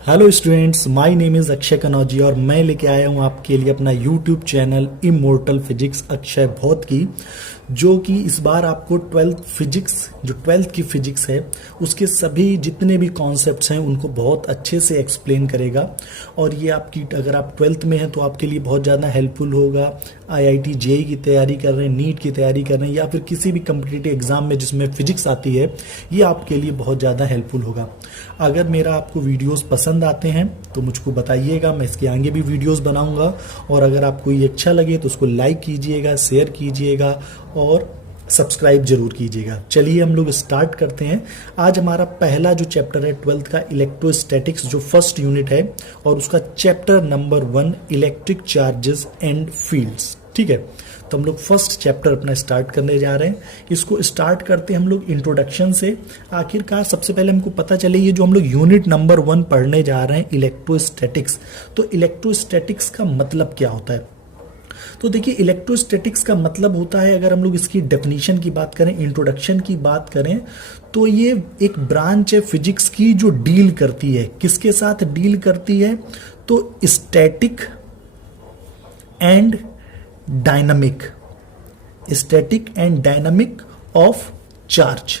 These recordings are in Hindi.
Hello students, my name is Akshay Kanauji और मैं लेके आया हूँ आपके लिए अपना YouTube channel immortal physics Akshay भौत की, जो कि इस बार आपको ट्वेल्थ की फिजिक्स है उसके सभी जितने भी कॉन्सेप्ट्स हैं उनको बहुत अच्छे से एक्सप्लेन करेगा। और ये आपकी अगर आप ट्वेल्थ में हैं तो आपके लिए बहुत ज़्यादा हेल्पफुल होगा। आईआईटी जेईई की तैयारी कर रहे हैं, नीट की तैयारी कर रहे हैं या फिर किसी भी कम्पिटिटिव एग्जाम में जिसमें फिजिक्स आती है, ये आपके लिए बहुत ज़्यादा हेल्पफुल होगा। अगर मेरा आपको वीडियोस पसंद आते हैं तो मुझको बताइएगा, मैं इसके आगे भी वीडियोस बनाऊंगा। और अगर आपको ये अच्छा लगे तो उसको लाइक कीजिएगा, शेयर कीजिएगा और सब्सक्राइब जरूर कीजिएगा। चलिए हम लोग स्टार्ट करते हैं। आज हमारा पहला जो चैप्टर है ट्वेल्थ का इलेक्ट्रोस्टैटिक्स, जो फर्स्ट यूनिट है और उसका chapter number 1 electric charges and fields. ठीक है, तो हम लोग फर्स्ट चैप्टर अपना स्टार्ट करने जा रहे हैं। इसको स्टार्ट करते हैं हम लोग इंट्रोडक्शन से। आखिरकार सबसे पहले हमको पता चले ये जो हम लोग यूनिट नंबर 1 पढ़ने जा रहे हैं इलेक्ट्रोस्टैटिक्स, तो इलेक्ट्रोस्टैटिक्स का मतलब क्या होता है। तो देखिए, इलेक्ट्रोस्टैटिक्स का मतलब होता है, अगर हम लोग इसकी डेफिनेशन की बात करें, इंट्रोडक्शन की बात करें, तो ये एक ब्रांच है फिजिक्स की जो डील करती है, किसके साथ डील करती है, तो static and dynamic of charge.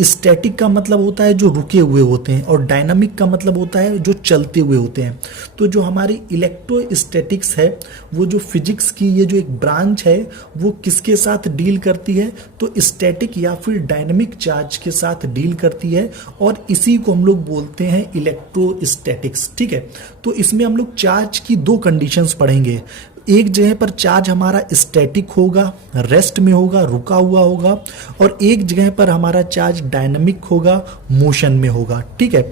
Static का मतलब होता है जो रुके हुए होते हैं और डायनामिक का मतलब होता है जो चलते हुए होते हैं। तो जो हमारी इलेक्ट्रोस्टैटिक्स है, वो जो फिजिक्स की ये जो एक ब्रांच है, वो किसके साथ डील करती है, तो स्टैटिक या फिर डायनामिक चार्ज के साथ डील करती है। और इसी को हम लोग बोलते हैं इलेक्ट्रोस्टैटिक्स। ठीक है, तो इसमें हम लोग चार्ज की दो कंडीशंस पढ़ेंगे। एक जगह पर चार्ज हमारा स्टैटिक होगा, रेस्ट में होगा, रुका हुआ होगा, और एक जगह पर हमारा चार्ज डायनामिक होगा, मोशन में होगा। ठीक है,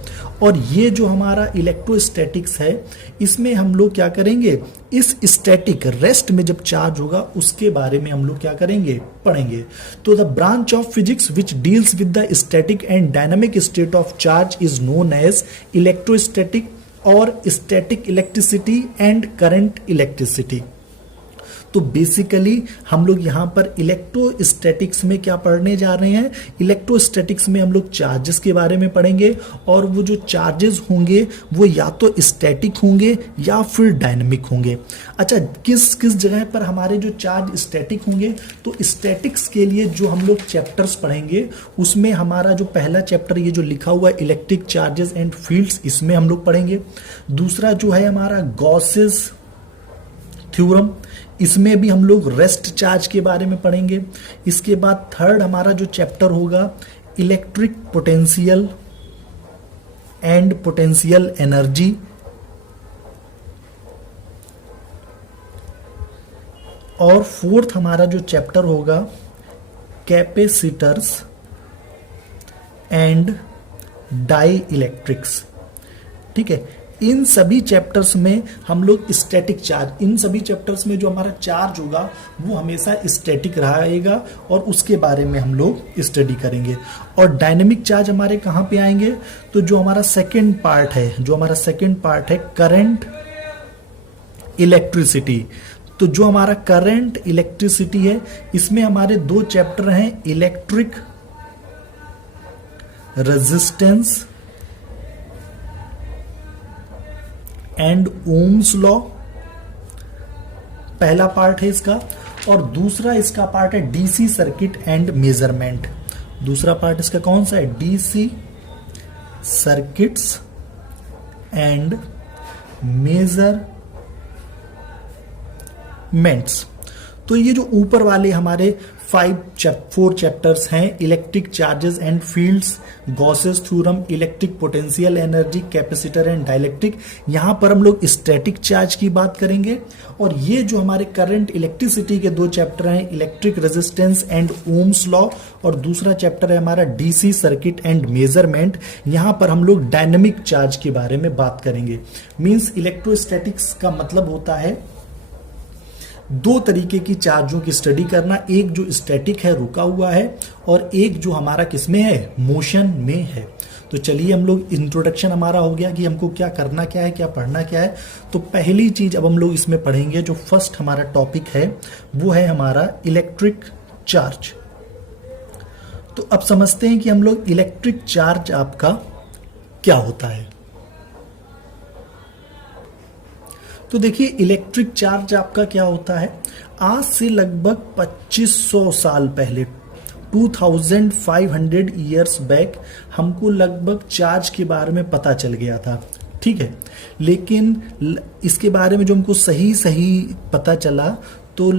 और ये जो हमारा इलेक्ट्रोस्टैटिक्स है, इसमें हम लोग क्या करेंगे, इस स्टैटिक रेस्ट में जब चार्ज होगा उसके बारे में हम लोग क्या करेंगे, पढ़ेंगे। तो the branch of physics which deals with the static and dynamic state of charge is known as electrostatic और static electricity and current electricity. तो बेसिकली हम लोग यहां पर इलेक्ट्रोस्टैटिक्स में क्या पढ़ने जा रहे हैं, इलेक्ट्रोस्टैटिक्स में हम लोग चार्जेस के बारे में पढ़ेंगे। और वो जो चार्जेस होंगे वो या तो स्टैटिक होंगे या फिर डायनामिक होंगे। अच्छा, किस किस जगह पर हमारे जो चार्ज स्टैटिक होंगे, तो स्टैटिक्स के लिए जो हम लोग चैप्टर्स पढ़ेंगे उसमें हमारा जो पहला चैप्टर ये जो लिखा हुआ है इलेक्ट्रिक चार्जेस एंड फील्ड्स, इसमें हम लोग पढ़ेंगे। दूसरा जो है हमारा गॉसेस थ्योरम, इसमें भी हम लोग रेस्ट चार्ज के बारे में पढ़ेंगे। इसके बाद थर्ड हमारा जो चैप्टर होगा electric potential and potential energy. और फोर्थ हमारा जो चैप्टर होगा कैपेसिटर्स एंड डाई इलेक्ट्रिक्स। ठीक है, इन सभी चैप्टर्स में हम लोग स्टैटिक चार्ज, इन सभी चैप्टर्स में जो हमारा चार्ज होगा वो हमेशा स्टैटिक रहेगा और उसके बारे में हम लोग स्टडी करेंगे। और डायनेमिक चार्ज हमारे कहाँ पे आएंगे, तो जो हमारा सेकेंड पार्ट है करंट इलेक्ट्रिसिटी। तो जो हमारा करंट इलेक्ट्रिसिटी है, इसमें हमारे दो चैप्टर हैं, electric resistance and Ohm's law, पहला पार्ट है इसका। और दूसरा इसका पार्ट है डीसी सर्किट एंड मेजरमेंट। दूसरा पार्ट इसका कौन सा है, डीसी सर्किट्स एंड मेजरमेंट्स। तो ये जो ऊपर वाले हमारे 4 चैप्टर्स हैं, electric charges and fields, Gauss's theorem, electric potential energy, capacitor and dielectric, यहां पर हम लोग स्टैटिक चार्ज की बात करेंगे। और ये जो हमारे करंट इलेक्ट्रिसिटी के 2 चैप्टर हैं, electric resistance and Ohm's law, और दूसरा चैप्टर है हमारा डीसी सर्किट एंड मेजरमेंट, यहां पर हम लोग डायनेमिक चार्ज के बारे में बात करेंगे। मींस इलेक्ट्रोस्टैटिक्स का मतलब होता है दो तरीके की चार्जों की स्टडी करना, एक जो स्टैटिक है, रुका हुआ है, और एक जो हमारा किसमें है, मोशन में है। तो चलिए हम लोग, इंट्रोडक्शन हमारा हो गया कि हमको क्या करना क्या है, क्या पढ़ना क्या है। तो पहली चीज अब हम लोग इसमें पढ़ेंगे, जो फर्स्ट हमारा टॉपिक है वो है हमारा इलेक्ट्रिक चार्ज। तो अब समझते हैं कि हम लोग इलेक्ट्रिक चार्ज आपका क्या होता है। तो देखिए इलेक्ट्रिक चार्ज आपका क्या होता है, आज से लगभग 2500 साल पहले 2500 ईयर्स बैक हमको लगभग चार्ज के बारे में पता चल गया था, ठीक है। लेकिन इसके बारे में जो हमको सही सही पता चला तो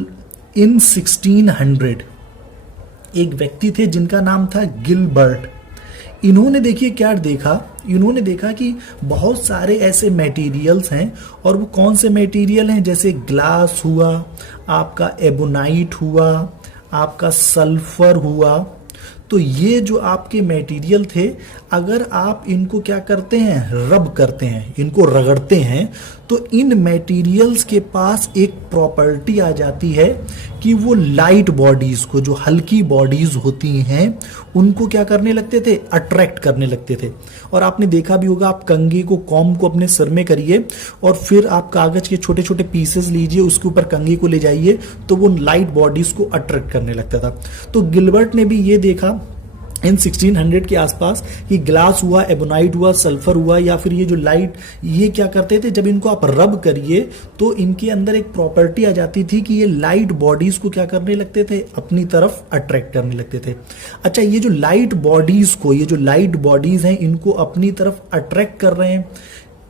इन 1600 एक व्यक्ति थे जिनका नाम था गिलबर्ट। इन्होंने देखिए क्या देखा, इन्होंने देखा कि बहुत सारे ऐसे मटेरियल्स हैं, और वो कौन से मटेरियल हैं, जैसे ग्लास हुआ, आपका एबोनाइट हुआ, आपका सल्फर हुआ। तो ये जो आपके मटेरियल थे, अगर आप इनको क्या करते हैं, रब करते हैं, इनको रगड़ते हैं, तो इन मटेरियल्स के पास एक प्रॉपर्टी आ जाती है कि वो लाइट बॉडीज को, जो हल्की बॉडीज होती हैं, उनको क्या करने लगते थे, अट्रैक्ट करने लगते थे। और आपने देखा भी होगा, आप कंघी को, कॉम्ब को अपने सिर में करिए और फिर आप कागज के छोटे छोटे पीसेस लीजिए, उसके ऊपर कंघी को ले जाइए, तो वो लाइट बॉडीज को अट्रैक्ट करने लगता था। तो गिलबर्ट ने भी ये देखा इन 1600 के आसपास कि ग्लास हुआ, एबोनाइट हुआ, सल्फर हुआ, या फिर ये जो लाइट, ये क्या करते थे, जब इनको आप रब करिए तो इनके अंदर एक प्रॉपर्टी आ जाती थी कि ये लाइट बॉडीज को क्या करने लगते थे, अपनी तरफ अट्रैक्ट करने लगते थे। अच्छा, ये जो लाइट बॉडीज को, ये जो लाइट बॉडीज हैं, इनको अपनी तरफ अट्रैक्ट कर रहे हैं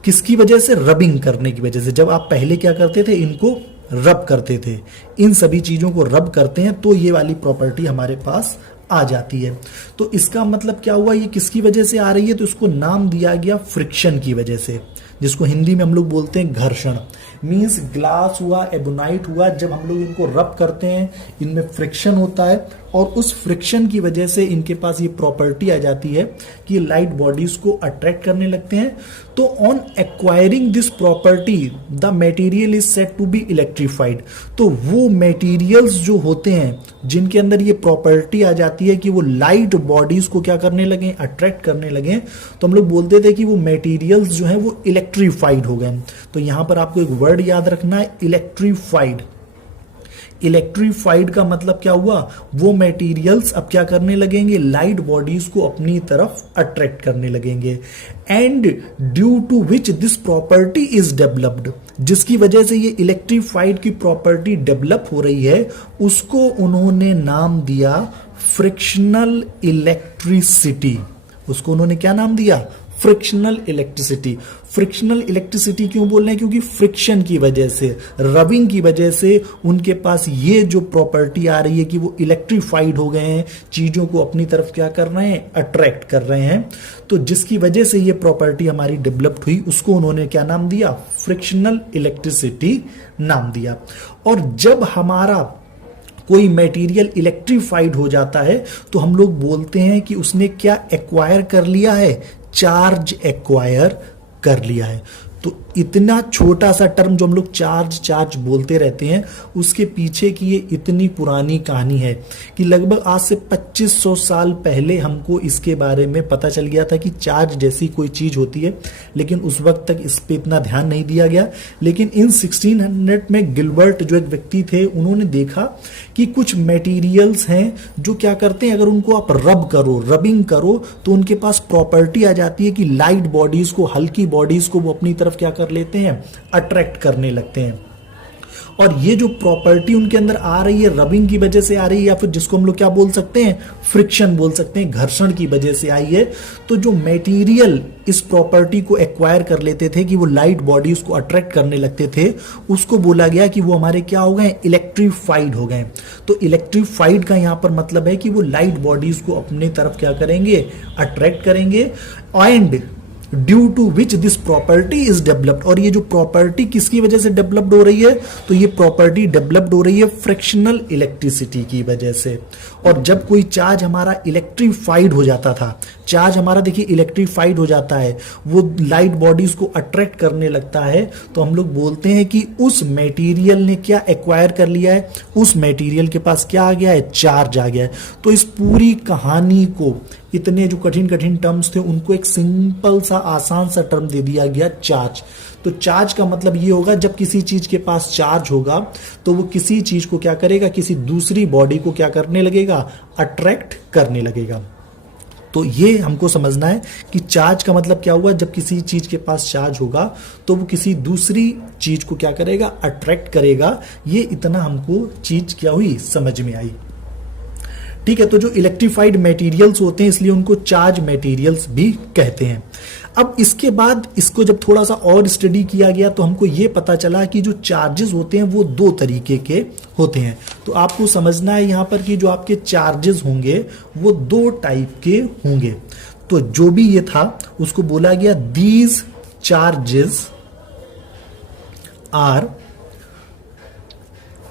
किसकी वजह से, रबिंग करने की वजह से। जब आप पहले क्या करते थे, इनको रब करते थे, इन सभी चीजों को रब करते हैं तो ये वाली प्रॉपर्टी हमारे पास आ जाती है। तो इसका मतलब क्या हुआ, ये किसकी वजह से आ रही है, तो इसको नाम दिया गया फ्रिक्शन की वजह से, जिसको हिंदी में हम लोग बोलते हैं घर्षण। मींस ग्लास हुआ, एबोनाइट हुआ, जब हम लोग इनको रब करते हैं, इनमें फ्रिक्शन होता है, और उस फ्रिक्शन की वजह से इनके पास ये प्रॉपर्टी आ जाती है कि ये लाइट बॉडीज को अट्रैक्ट करने लगते हैं। तो on acquiring this property the material is said to be electrified. तो वो मटेरियल्स जो होते हैं जिनके अंदर ये प्रॉपर्टी आ जाती है कि वो लाइट बॉडीज को क्या करने लगे, अट्रैक्ट करने लगे, तो हम लोग बोलते थे कि वो मटेरियल्स जो है वो इलेक्ट्रीफाइड हो गए। तो यहां पर आपको एक वर्ड याद रखना है, इलेक्ट्रीफाइड। इलेक्ट्रीफाइड का मतलब क्या हुआ, वो मटेरियल्स अब क्या करने लगेंगे, लाइट बॉडीज को अपनी तरफ अट्रैक्ट करने लगेंगे। And due to which this property is developed, जिसकी वजह से ये इलेक्ट्रीफाइड की प्रॉपर्टी डेवलप हो रही है, उसको उन्होंने नाम दिया फ्रिक्शनल इलेक्ट्रिसिटी। उसको उन्होंने क्या नाम दिया, फ्रिक्शनल इलेक्ट्रिसिटी। फ्रिक्शनल इलेक्ट्रिसिटी क्यों बोल रहे हैं, क्योंकि फ्रिक्शन की वजह से, रबिंग की वजह से उनके पास ये जो प्रॉपर्टी आ रही है कि वो इलेक्ट्रीफाइड हो गए हैं, चीजों को अपनी तरफ क्या कर रहे हैं, अट्रैक्ट कर रहे हैं। तो जिसकी वजह से ये प्रॉपर्टी हमारी डेवलप्ड हुई, उसको उन्होंने क्या नाम दिया, फ्रिक्शनल इलेक्ट्रिसिटी नाम दिया। और जब हमारा कोई मटेरियल इलेक्ट्रीफाइड हो जाता है तो हम लोग बोलते हैं कि उसने क्या एक्वायर कर लिया है, चार्ज एक्वायर कर लिया है। तो इतना छोटा सा टर्म जो हम लोग चार्ज चार्ज बोलते रहते हैं, उसके पीछे की ये इतनी पुरानी कहानी है कि लगभग आज से 2500 साल पहले हमको इसके बारे में पता चल गया था कि चार्ज जैसी कोई चीज होती है, लेकिन उस वक्त तक इस पे इतना ध्यान नहीं दिया गया। लेकिन इन 1600 में गिलबर्ट जो एक व्यक्ति थे, उन्होंने देखा कि कुछ मटेरियल्स हैं जो क्या करते हैं, अगर उनको आप रब करो, रबिंग करो, तो उनके पास प्रॉपर्टी आ जाती है कि लाइट बॉडीज को, हल्की बॉडीज को वो अपनी तरफ क्या कर लेते हैं, अट्रैक्ट करने लगते हैं। और ये जो प्रॉपर्टी उनके अंदर आ रही है, रबिंग की वजह से आ रही है, या फिर जिसको हम लोग क्या बोल सकते हैं, फ्रिक्शन बोल सकते हैं, घर्षण की वजह से आई है। तो जो मटेरियल इस प्रॉपर्टी को एक्वायर कर लेते थे कि वो लाइट बॉडीज को अट्रैक्ट करने लगते थे, उसको बोला गया कि वो हमारे क्या हो गए, इलेक्ट्रीफाइड हो गए। तो इलेक्ट्रीफाइड का यहां पर मतलब है कि वो लाइट बॉडीज को अपने तरफ क्या करेंगे, अट्रैक्ट करेंगे। And due to which this property is developed, और ये जो प्रॉपर्टी किसकी वजह से डेवलप्ड हो रही है, तो ये प्रॉपर्टी डेवलप्ड हो रही है फ्रिक्शनल इलेक्ट्रिसिटी की वजह से। और जब कोई चार्ज हमारा इलेक्ट्रीफाइड हो जाता था, चार्ज हमारा देखिए इलेक्ट्रीफाइड हो जाता है, वो लाइट बॉडीज को अट्रैक्ट करने लगता है, तो हम लोग बोलते हैं कि उस मटेरियल ने क्या एक्वायर कर लिया है, उस मटेरियल के पास क्या आ गया है, चार्ज आ गया है। तो इस पूरी कहानी को, इतने जो कठिन कठिन टर्म्स थे, उनको एक सिंपल सा, आसान सा टर्म दे दिया गया, चार्ज। तो चार्ज का मतलब ये होगा, जब किसी चीज के पास चार्ज होगा तो वो किसी चीज को क्या करेगा, किसी दूसरी बॉडी को क्या करने लगेगा, अट्रैक्ट करने लगेगा। तो ये हमको समझना है कि चार्ज का मतलब क्या हुआ, जब किसी चीज के पास चार्ज होगा तो वो किसी दूसरी चीज को क्या करेगा, अट्रैक्ट करेगा। ये इतना हमको चीज क्या हुई, समझ में आई। ठीक है, तो जो इलेक्ट्रिफाइड मटेरियल्स होते हैं इसलिए उनको चार्ज मटेरियल्स भी कहते हैं। अब इसके बाद इसको जब थोड़ा सा और स्टडी किया गया तो हमको ये पता चला कि जो चार्जेस होते हैं वो दो तरीके के होते हैं। तो आपको समझना है यहाँ पर कि जो आपके चार्जेस होंगे वो दो टाइप के होंगे। तो जो भी ये था उसको बोला गया these charges are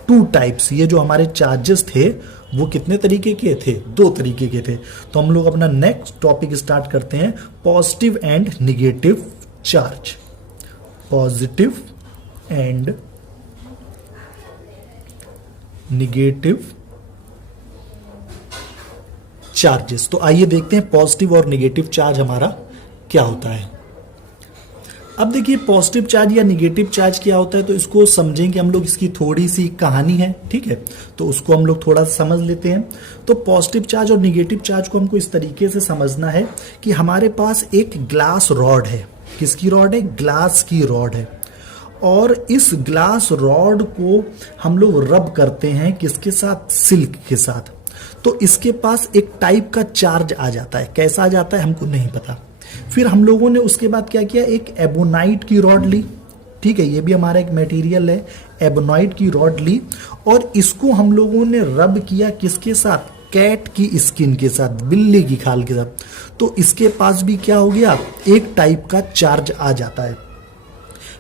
two types. ये जो हमारे चार्जेस थे वो कितने तरीके के थे, दो तरीके के थे। तो हम लोग अपना नेक्स्ट टॉपिक स्टार्ट करते हैं, positive and negative charge. Positive and negative charges. तो आइए देखते हैं पॉजिटिव और निगेटिव चार्ज हमारा क्या होता है। अब देखिए पॉजिटिव चार्ज या निगेटिव चार्ज क्या होता है, तो इसको समझेंगे हम लोग, इसकी थोड़ी सी कहानी है। ठीक है, तो उसको हम लोग थोड़ा समझ लेते हैं। तो पॉजिटिव चार्ज और निगेटिव चार्ज को हमको इस तरीके से समझना है कि हमारे पास एक ग्लास रॉड है। किसकी रॉड है, ग्लास की रॉड है। और इस ग्लास रॉड को हम लोग रब करते हैं किसके साथ, सिल्क के साथ। तो इसके पास एक टाइप का चार्ज आ जाता है। कैसा आ जाता है हमको नहीं पता। फिर हम लोगों ने उसके बाद क्या किया, एक एबोनाइट की रॉड ली। ठीक है, ये भी हमारा एक मटेरियल है, एबोनाइट की रॉड ली और इसको हम लोगों ने रब किया किसके साथ, कैट की स्किन के साथ, बिल्ली की खाल के साथ। तो इसके पास भी क्या हो गया, एक टाइप का चार्ज आ जाता है।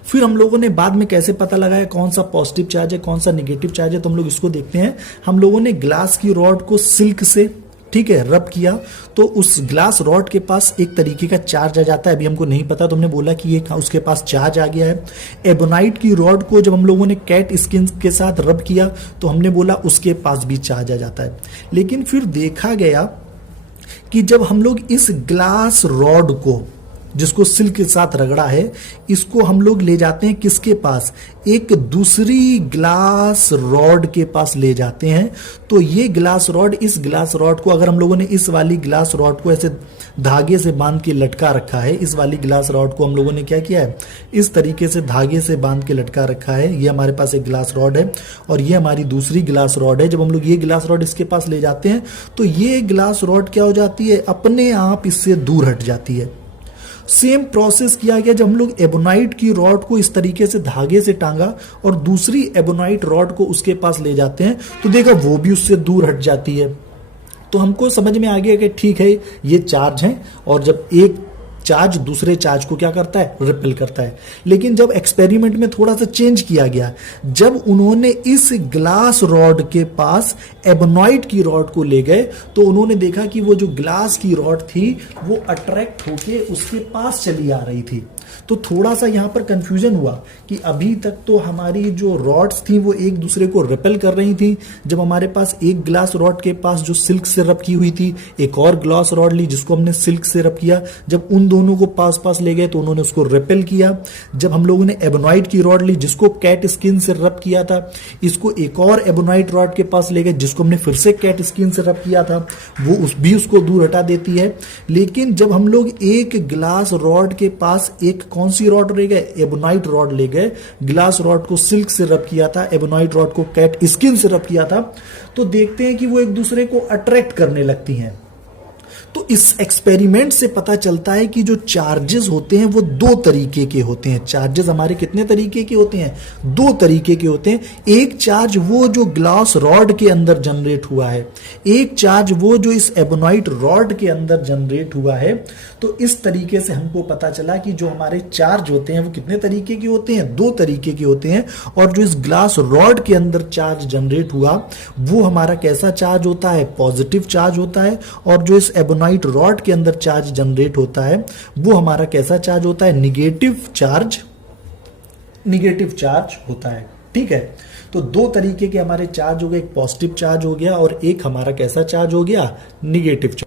फिर हम लोगों ने बाद में कैसे पता लगाया कौन सा पॉजिटिव चार्ज है कौन सा निगेटिव चार्ज है, तो हम लोग इसको देखते हैं। हम लोगों ने ग्लास की रॉड को सिल्क से, ठीक है, रब किया तो उस ग्लास रॉड के पास एक तरीके का चार्ज आ जाता है। अभी हमको नहीं पता, तो हमने बोला कि ये उसके पास चार्ज आ गया है। एबोनाइट की रॉड को जब हम लोगों ने कैट स्किन के साथ रब किया तो हमने बोला उसके पास भी चार्ज आ जाता है। लेकिन फिर देखा गया कि जब हम लोग इस ग्लास रॉड को, जिसको सिल्क के साथ रगड़ा है, इसको हम लोग ले जाते हैं किसके पास, एक दूसरी ग्लास रॉड के पास ले जाते हैं। तो ये ग्लास रॉड, इस ग्लास रॉड को अगर हम लोगों ने इस वाली ग्लास रॉड को ऐसे धागे से बांध के लटका रखा है, इस वाली ग्लास रॉड को हम लोगों ने क्या किया है, इस तरीके से धागे से बांध के लटका रखा है। ये हमारे पास एक ग्लास रॉड है और ये हमारी दूसरी ग्लास रॉड है। जब हम लोग ये ग्लास रॉड इसके पास ले जाते हैं तो ये ग्लास रॉड क्या हो जाती है, अपने आप इससे दूर हट जाती है। सेम प्रोसेस किया गया जब हम लोग एबोनाइट की रॉड को इस तरीके से धागे से टांगा और दूसरी एबोनाइट रॉड को उसके पास ले जाते हैं तो देखा वो भी उससे दूर हट जाती है। तो हमको समझ में आ गया कि ठीक है ये चार्ज है और जब एक चार्ज दूसरे चार्ज को क्या करता है, रिपेल करता है। लेकिन जब एक्सपेरिमेंट में थोड़ा सा चेंज किया गया, जब उन्होंने इस ग्लास रॉड के पास एबोनाइट की रॉड को ले गए तो उन्होंने देखा कि वो जो ग्लास की रॉड थी वो अट्रैक्ट होके उसके पास चली आ रही थी। तो थोड़ा सा यहाँ पर कंफ्यूजन हुआ कि अभी तक तो हमारी जो रॉड्स थी वो एक दूसरे को रिपेल कर रही थी। जब हमारे पास एक ग्लास रॉड के पास जो सिल्क से रब की हुई थी, एक और ग्लास रॉड ली जिसको हमने सिल्क से रब किया, जब उन दोनों को पास पास ले गए तो उन्होंने उसको रिपेल किया। जब हम लोगों ने एबोनाइट की रॉड ली जिसको कैट स्किन से रब किया था, इसको एक और एबोनाइट रॉड के पास ले गए जिसको हमने फिर से कैट स्किन से रब किया था, वो भी उसको दूर हटा देती है। लेकिन जब हम लोग एक ग्लास रॉड के पास एक कौन सी रॉड ले गए, एबोनाइट रॉड ले गए, ग्लास रॉड को सिल्क से रब किया था, एबोनाइट रॉड को कैट स्किन से रब किया था, तो देखते हैं कि वो एक दूसरे को अट्रैक्ट करने लगती हैं। तो इस एक्सपेरिमेंट से पता चलता है कि जो चार्जेस होते हैं वो दो तरीके के होते हैं। चार्जेस हमारे कितने तरीके के होते हैं, दो तरीके के होते हैं। एक चार्ज वो जो ग्लास रॉड के अंदर जनरेट हुआ है, एक चार्ज वो जो इस एबोनाइट रॉड के अंदर जनरेट हुआ है। तो इस तरीके से हमको पता चला कि जो हमारे चार्ज होते हैं वो कितने तरीके के होते हैं, दो तरीके के होते हैं। और जो इस ग्लास रॉड के अंदर चार्ज जनरेट हुआ वो हमारा कैसा चार्ज होता है, पॉजिटिव चार्ज होता है। और जो इस एबोनाइट रॉड के अंदर चार्ज जनरेट होता है वो हमारा कैसा चार्ज होता है, निगेटिव चार्ज होता है। ठीक है, तो दो तरीके के हमारे चार्ज हो गए, एक पॉजिटिव चार्ज हो गया और एक हमारा कैसा चार्ज हो गया, निगेटिव चार्ज।